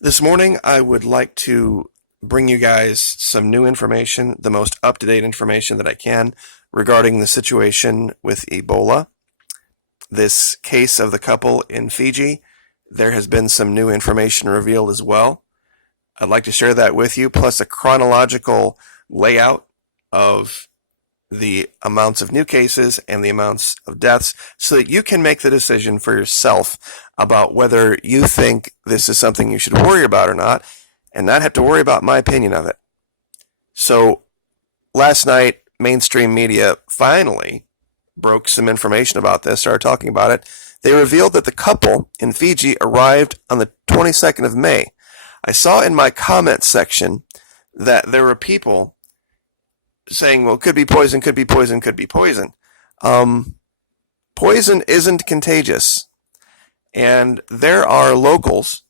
This morning, I would like to bring you guys some new information, the most up-to-date information that I can regarding the situation with Ebola. This case of the couple in Fiji, there has been some new information revealed as well. I'd like to share that with you, plus a chronological layout of the amounts of new cases and the amounts of deaths so that you can make the decision for yourself about whether you think this is something you should worry about or not and not have to worry about my opinion of it. So last night, mainstream media finally broke some information about this, started talking about it. They revealed that the couple in Fiji arrived on the 22nd of May. I saw in my comments section that there were people saying, well, could be poison, could be poison, could be poison. Poison isn't contagious. And there are locals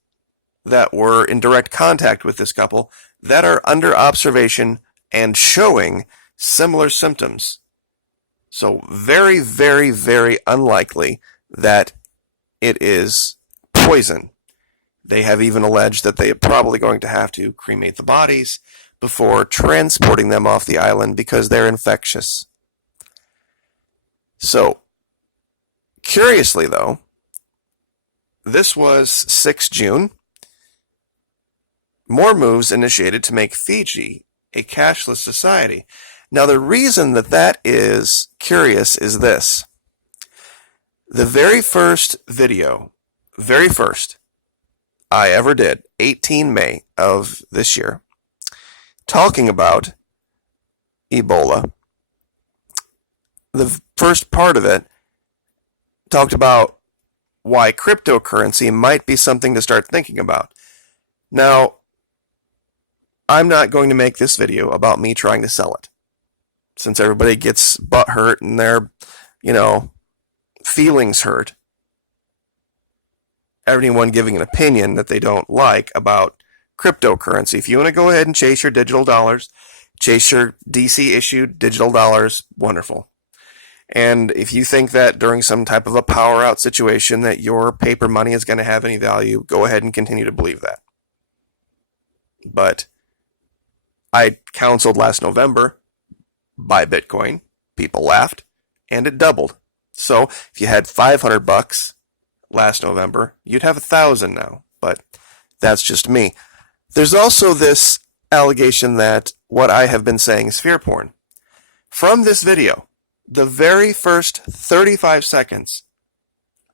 that were in direct contact with this couple that are under observation and showing similar symptoms. So very, very, very unlikely that it is poison. They have even alleged that they are probably going to have to cremate the bodies before transporting them off the island because they're infectious. So, curiously though, this was 6 June. More moves initiated to make Fiji a cashless society. Now the reason that is curious is this. The very first video, I ever did, 18 May of this year, talking about Ebola. The first part of it talked about why cryptocurrency might be something to start thinking about. Now, I'm not going to make this video about me trying to sell it, since everybody gets butt hurt and their, feelings hurt. Everyone giving an opinion that they don't like about cryptocurrency. If you want to go ahead and chase your digital dollars, chase your DC issued digital dollars, wonderful. And if you think that during some type of a power out situation that your paper money is going to have any value, go ahead and continue to believe that. But I counseled last November, buy Bitcoin. People laughed, and it doubled. So if you had $500 last November, you'd have 1,000 now. But that's just me. There's also this allegation that what I have been saying is fear porn. From this video, the very first 35 seconds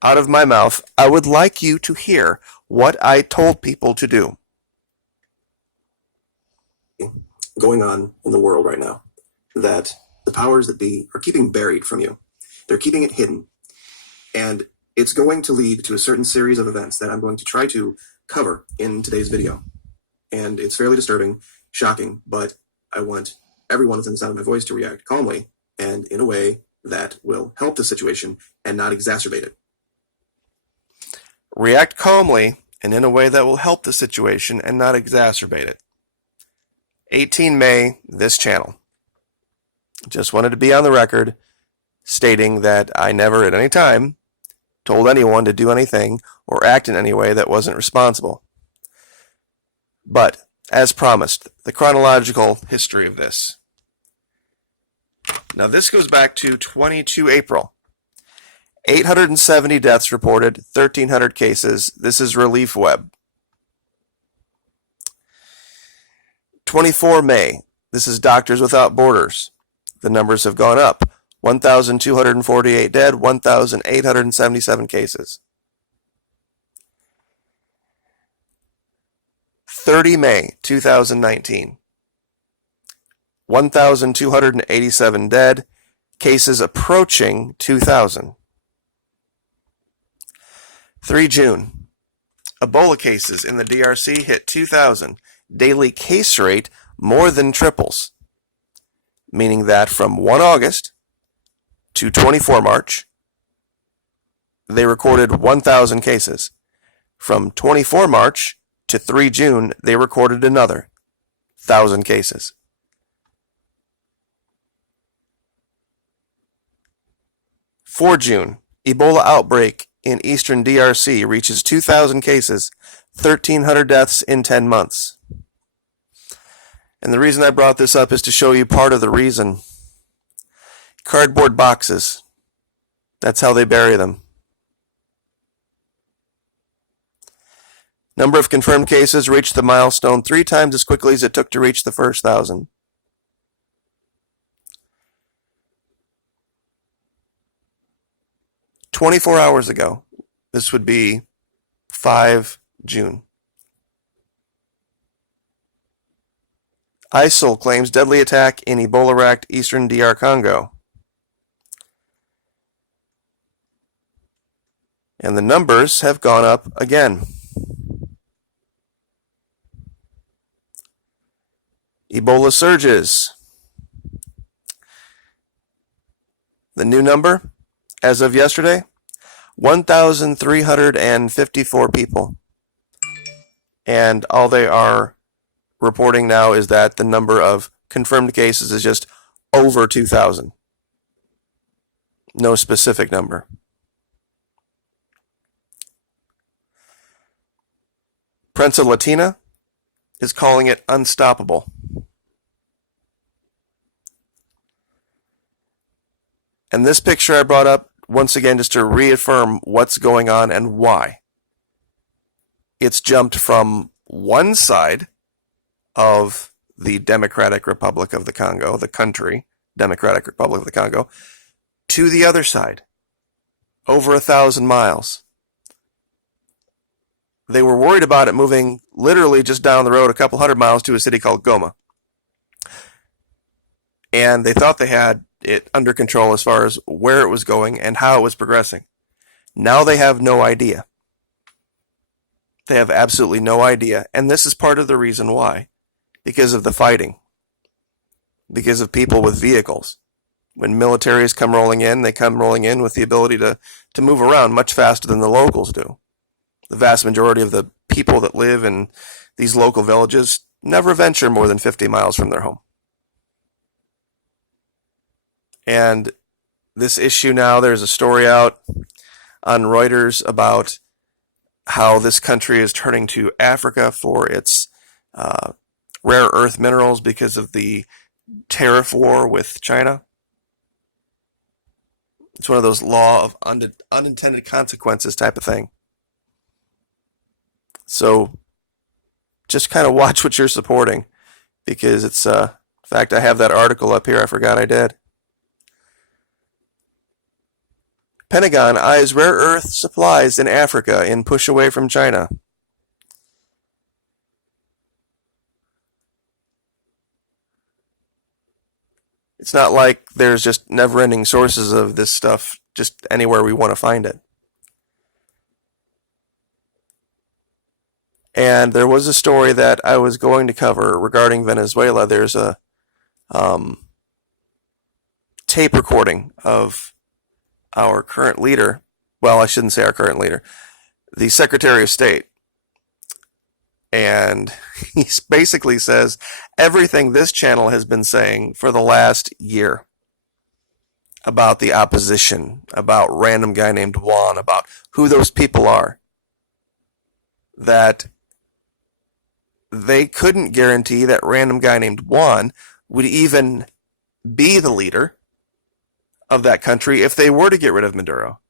out of my mouth, I would like you to hear what I told people to do. Going on in the world right now that the powers that be are keeping buried from you. They're keeping it hidden. And it's going to lead to a certain series of events that I'm going to try to cover in today's video. And it's fairly disturbing, shocking, but I want everyone within the sound of my voice to react calmly and in a way that will help the situation and not exacerbate it. React calmly and in a way that will help the situation and not exacerbate it. 18 May, this channel. Just wanted to be on the record stating that I never at any time told anyone to do anything or act in any way that wasn't responsible. But, as promised, the chronological history of this. Now this goes back to 22 April. 870 deaths reported, 1,300 cases. This is Relief Web. 24 May. This is Doctors Without Borders. The numbers have gone up. 1,248 dead, 1,877 cases. 30 May 2019. 1,287 dead, cases approaching 2,000. 3 June. Ebola cases in the DRC hit 2,000. Daily case rate more than triples, meaning that from 1 August to 24 March, they recorded 1,000 cases. From 24 March to 3 June, they recorded another 1,000 cases. 4 June, Ebola outbreak in eastern DRC reaches 2,000 cases, 1,300 deaths in 10 months. And the reason I brought this up is to show you part of the reason. Cardboard boxes. That's how they bury them. Number of confirmed cases reached the milestone 3 times as quickly as it took to reach the first 1,000. "24 hours ago, this would be 5 June. ISIL claims deadly attack in Ebola-racked eastern DR Congo. And the numbers have gone up again. Ebola surges. The new number, as of yesterday, 1,354 people. And all they are reporting now is that the number of confirmed cases is just over 2,000. No specific number. Prensa Latina is calling it unstoppable. And this picture I brought up, once again, just to reaffirm what's going on and why. It's jumped from one side of the Democratic Republic of the Congo, the country, Democratic Republic of the Congo, to the other side, over 1,000 miles. They were worried about it moving literally just down the road a couple hundred miles to a city called Goma. And they thought they had it under control as far as where it was going and how it was progressing. Now they have no idea. They have absolutely no idea. And this is part of the reason why. Because of the fighting. Because of people with vehicles. When militaries come rolling in, they come rolling in with the ability to move around much faster than the locals do. The vast majority of the people that live in these local villages never venture more than 50 miles from their home. And this issue now, there's a story out on Reuters about how this country is turning to Africa for its rare earth minerals because of the tariff war with China. It's one of those law of unintended consequences type of thing. So just kind of watch what you're supporting, because it's, in fact, I have that article up here. I forgot I did. Pentagon eyes rare earth supplies in Africa in push away from China. It's not like there's just never-ending sources of this stuff just anywhere we want to find it. And there was a story that I was going to cover regarding Venezuela. There's a tape recording of our current leader. Well, I shouldn't say our current leader. The Secretary of State. And he basically says everything this channel has been saying for the last year about the opposition, about random guy named Juan, about who those people are. That they couldn't guarantee that random guy named Juan would even be the leader of that country if they were to get rid of Maduro.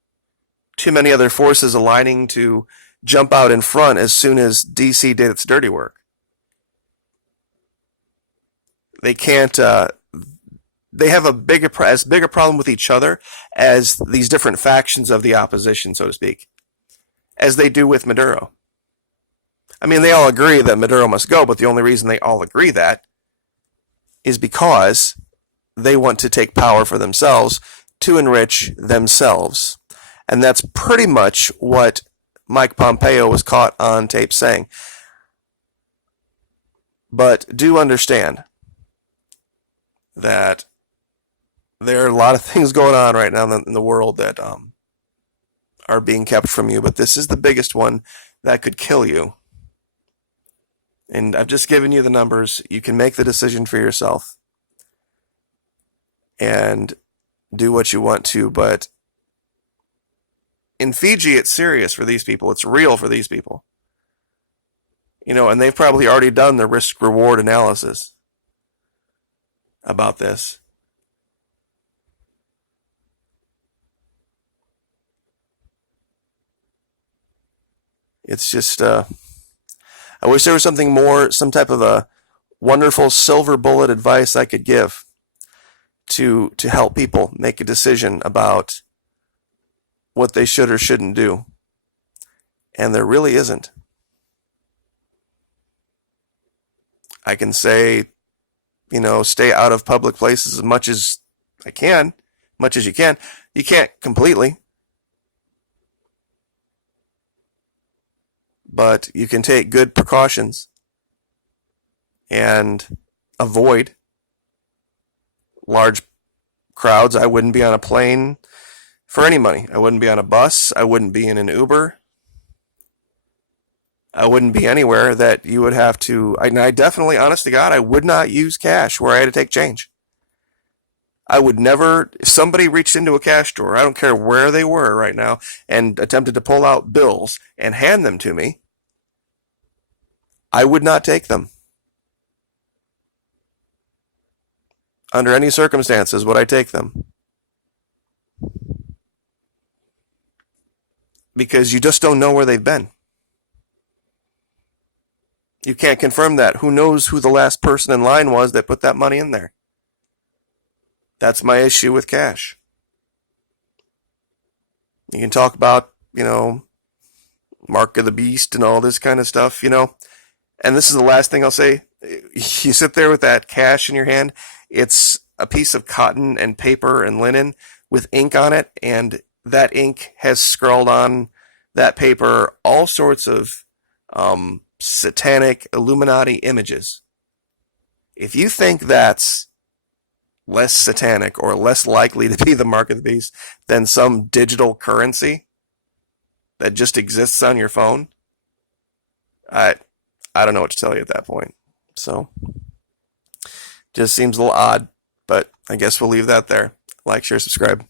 Too many other forces aligning to jump out in front as soon as DC did its dirty work. They can't, they have as big a problem with each other as these different factions of the opposition, so to speak, as they do with Maduro. I mean, they all agree that Maduro must go, but the only reason they all agree that is because they want to take power for themselves to enrich themselves. And that's pretty much what Mike Pompeo was caught on tape saying. But do understand that there are a lot of things going on right now in the world that are being kept from you, but this is the biggest one that could kill you. And I've just given you the numbers. You can make the decision for yourself and do what you want to, but in Fiji, it's serious for these people. It's real for these people. And they've probably already done the risk reward analysis about this. It's just, I wish there was something more, some type of a wonderful silver bullet advice I could give to help people make a decision about what they should or shouldn't do. And there really isn't. I can say, stay out of public places as much as I can, much as you can. You can't completely, but you can take good precautions and avoid large crowds. I wouldn't be on a plane for any money. I wouldn't be on a bus. I wouldn't be in an Uber. I wouldn't be anywhere that you would have to. I definitely, honest to God, I would not use cash where I had to take change. I would never, if somebody reached into a cash drawer, I don't care where they were right now, and attempted to pull out bills and hand them to me, I would not take them. Under any circumstances would I take them. Because you just don't know where they've been. You can't confirm that. Who knows who the last person in line was that put that money in there? That's my issue with cash. You can talk about, mark of the beast and all this kind of stuff, And this is the last thing I'll say. You sit there with that cash in your hand. It's a piece of cotton and paper and linen with ink on it, and that ink has scrawled on that paper all sorts of satanic Illuminati images. If you think that's less satanic or less likely to be the mark of the beast than some digital currency that just exists on your phone, I don't know what to tell you at that point. So, just seems a little odd, but I guess we'll leave that there. Like, share, subscribe.